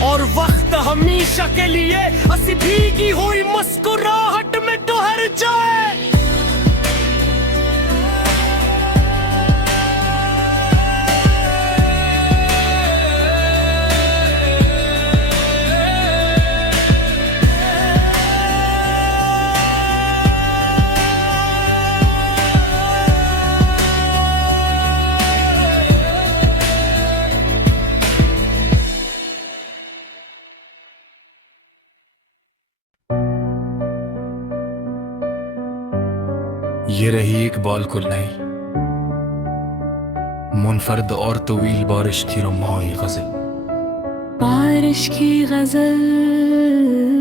और वक्त हमेशा के लिए हंसी भीगी हुई मुस्कुराहट में ठहर जाए। ये रही इकबाल कुल नहीं, मुनफरद और तवील बारिश की रमाई गजल। बारिश की गजल,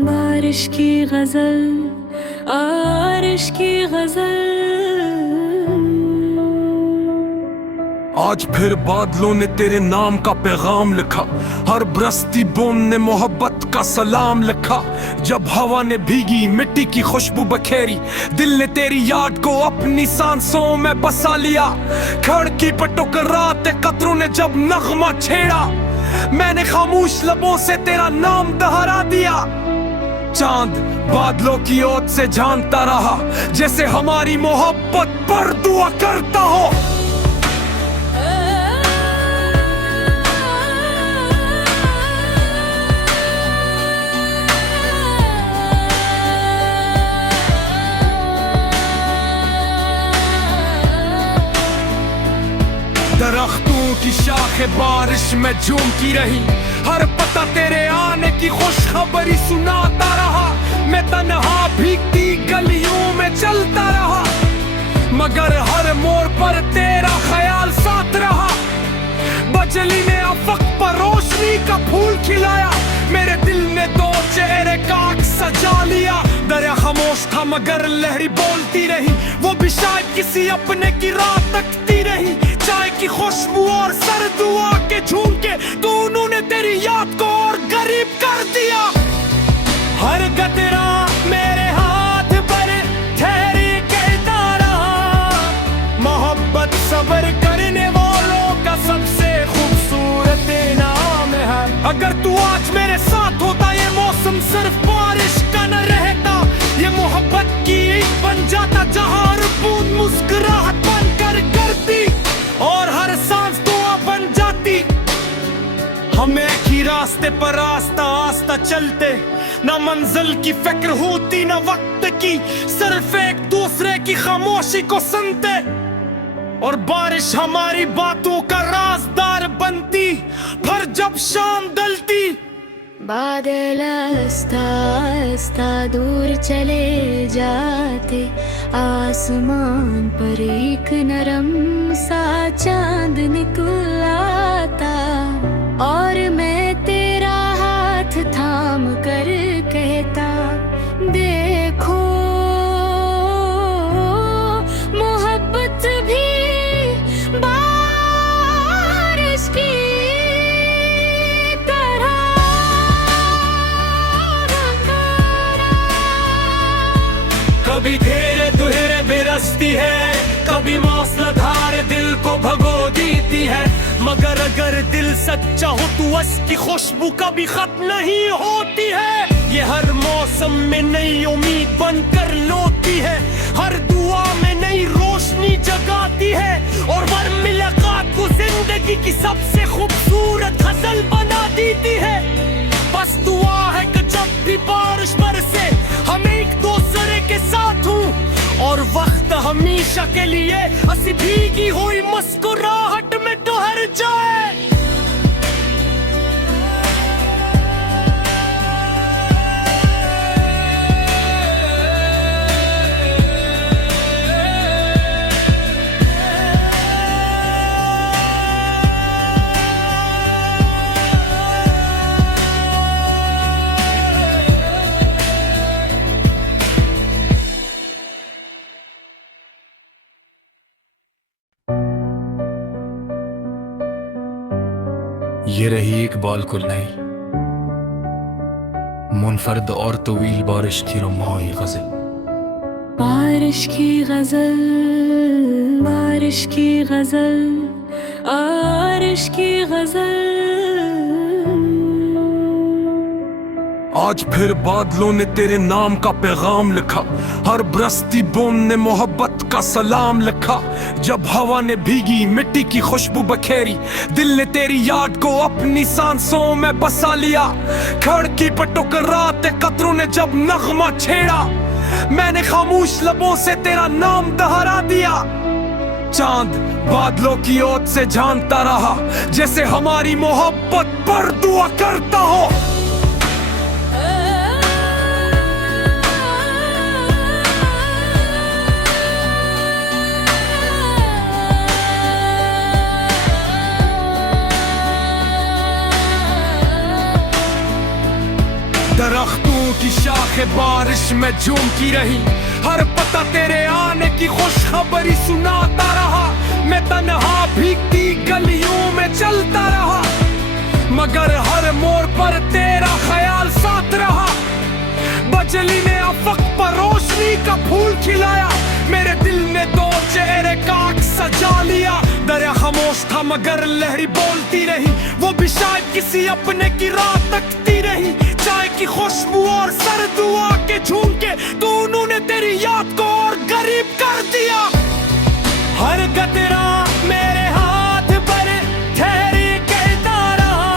बारिश की गजल, बारिश की गजल। आज फिर बादलों ने तेरे नाम का पैगाम लिखा, हर बरसती बूंद ने मोहब्बत का सलाम लिखा। जब हवा ने भीगी मिट्टी की खुशबू बखेरी, दिल ने तेरी याद को अपनी सांसों में बसा लिया। खिड़की पर टकराते कतरों ने जब नगमा छेड़ा, मैंने खामोश लबों से तेरा नाम दोहरा दिया। चांद बादलों की ओट से झांकता रहा, जैसे हमारी मोहब्बत पर दुआ करता हो। दरख्तों की शाखें बारिश में झूमती रही, हर पता तेरे आने की खुशखबरी सुनाता रहा। मैं तन्हा भीगती गलियों में चलता रहा, मगर हर मोड़ पर तेरा ख्याल साथ रहा। बजली ने अफक पर रोशनी का फूल खिलाया, मेरे दिल ने दो चेहरे का अक्स सजा लिया। दरिया खामोश था मगर लहरी बोलती रही, वो भी शायद किसी अपने की राह तकती रही। चाय की खुशबू और सर्द दुआ के झूमके दोनों ने तेरी याद को और गरीब कर दिया। हर गदरा मेरे हाथ पर ठहरी कहता रहा, मोहब्बत सब्र करने वालों का सबसे खूबसूरत नाम है। अगर तू आज मेरे साथ होता, ये मौसम सिर्फ बारिश का न रहता, ये मोहब्बत की ईद बन जाता जहां हर बूंद मुस्कुराहट बनकर करती और हर सांस दुआ बन जाती। हम एक ही रास्ते पर आस्ता आस्ता चलते, ना मंजिल की फिक्र होती ना वक्त की, सिर्फ एक दूसरे की खामोशी को सुनते और बारिश हमारी बातों का राजदार बनती। फिर जब शाम ढलती बादल आस्ता आस्ता दूर चले जाते, आसमान पर एक नरम सा चांद निकल आता और मैं तेरा हाथ थाम कर कहता, देखो मोहब्बत भी बारिश की कभी धीरे धीरे बिरसती है, कभी मौसलाधार दिल को भगो देती है। मगर अगर दिल सच्चा हो तो उसकी खुशबू कभी खत्म नहीं होती है। ये हर मौसम में नई उम्मीद बनकर लौटती है, हर दुआ में नई रोशनी जगाती है और हर मुलाकात को जिंदगी की सबसे खूबसूरत गजल बना देती है। बस दुआ है कि जब भी बारिश बरसे हम एक दूसरे के साथ हूँ और वक्त हमेशा के लिए हंसी भीगी हुई मुस्कुराहट में ठहर जाए। ये रही इकबाल कुल नहीं, मुनफरद और तवील बारिश की रमाई गजल। बारिश की गजल, बारिश की गजल, बारिश की गजल। आज फिर बादलों ने तेरे नाम का पैगाम लिखा, हर बरसती बूंद ने मोहब्बत का सलाम लिखा। जब हवा ने भीगी मिट्टी की खुशबू बखेरी, दिल ने तेरी याद को अपनी सांसों में बसा लिया। खिड़की पर टकराते कतरों ने जब नगमा छेड़ा, मैंने खामोश लबों से तेरा नाम दोहरा दिया। चांद बादलों की ओर से झांकता रहा, जैसे हमारी मोहब्बत पर दुआ करता हो। दरख्तों की शाखें बारिश में झूमती रही, हर पता तेरे आने की खुशखबरी सुनाता रहा। मैं तन्हा भीगती गलियों में चलता रहा, मगर हर मोड़ पर तेरा ख्याल साथ रहा। बजली ने अफक पर रोशनी का फूल खिलाया, मेरे दिल ने दो चेहरे का अक्स सजा लिया। दरिया खामोश था मगर लहरी बोलती रही, वो भी शायद किसी अपने की राह तकती रही। चाय की खुशबू और सर्द दुआ के झूमके दोनों ने तेरी याद को और गरीब कर दिया। हर गतरा मेरे हाथ पर ठहरी कहता रहा,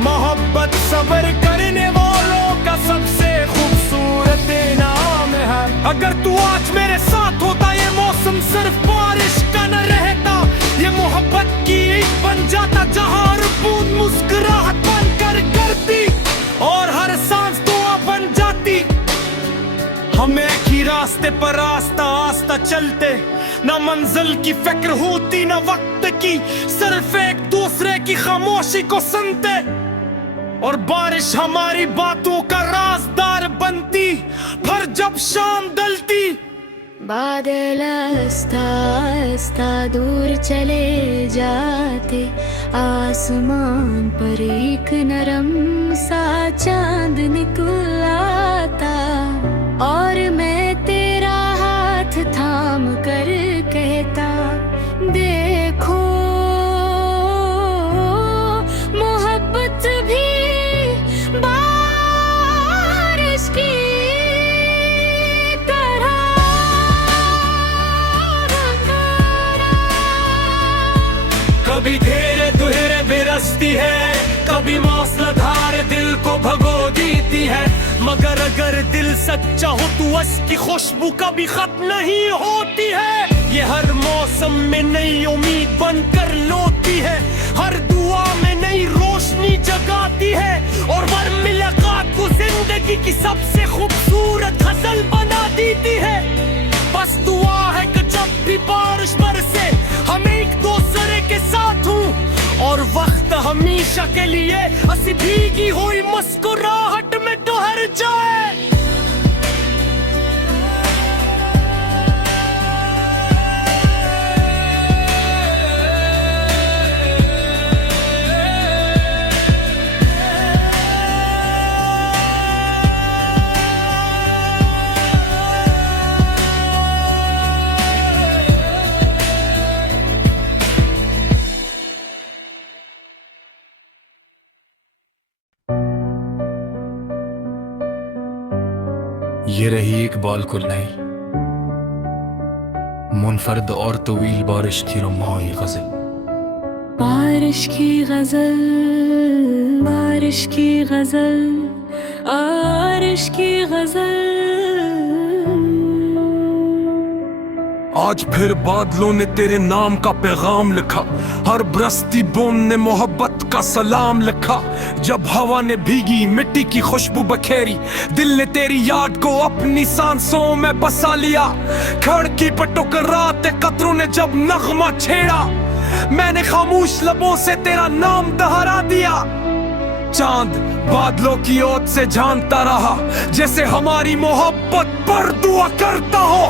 मोहब्बत सब्र करने वालों का सबसे खूबसूरत नाम है। अगर तू आज मेरे साथ होता ये मौसम सिर्फ बारिश का न रहता, ये मोहब्बत की ईद बन जाता जहां हर बूंद मुस्कुराहट बनकर करती और हर सांस दुआ बन जाती। हम एक ही रास्ते पर आस्ता आस्ता चलते, ना मंजिल की फिक्र होती ना वक्त की, सिर्फ एक दूसरे की खामोशी को सुनते और बारिश हमारी बातों का राजदार बनती। फिर जब शाम ढलती बादल आस्ता आस्ता दूर चले जाते, आसमान पर एक नरम सा चांद निकल आता और मैं तेरा हाथ थाम कर कहता, देखो मोहब्बत भी बारिश की कभी धीरे धीरे बिरसती है, कभी मौसलाधार दिल को भगो देती है। मगर अगर दिल सच्चा हो तो उसकी खुशबू कभी खत्म नहीं होती है। ये हर मौसम में नई उम्मीद बनकर लौटती है, हर दुआ में नई रोशनी जगाती है, और हर मुलाकात को जिंदगी की सबसे खूबसूरत गजल बना देती है। बस दुआ है कि जब भी बारिश बरसे हम एक दूसरे के साथ हूँ, और वक्त हमेशा के लिए हंसी भीगी हुई मुस्कुराहट में ठहर जाए। ये रही एक बालकुल नई मुनफरद और तवील बारिश की रमाई गजल। बारिश की गजल, बारिश की गजल, बारिश की गजल। आज फिर बादलों ने तेरे नाम का पैगाम लिखा, हर बरसती बूंद ने मोहब्बत का सलाम लिखा। जब हवा ने भीगी मिट्टी की खुशबू बखेरी, दिल ने तेरी याद को अपनी सांसों में बसा लिया। खिड़की पर टकराते कतरों ने जब नगमा छेड़ा, मैंने खामोश लबों से तेरा नाम दोहरा दिया। चांद बादलों की ओर से झांकता रहा, जैसे हमारी मोहब्बत पर दुआ करता हो।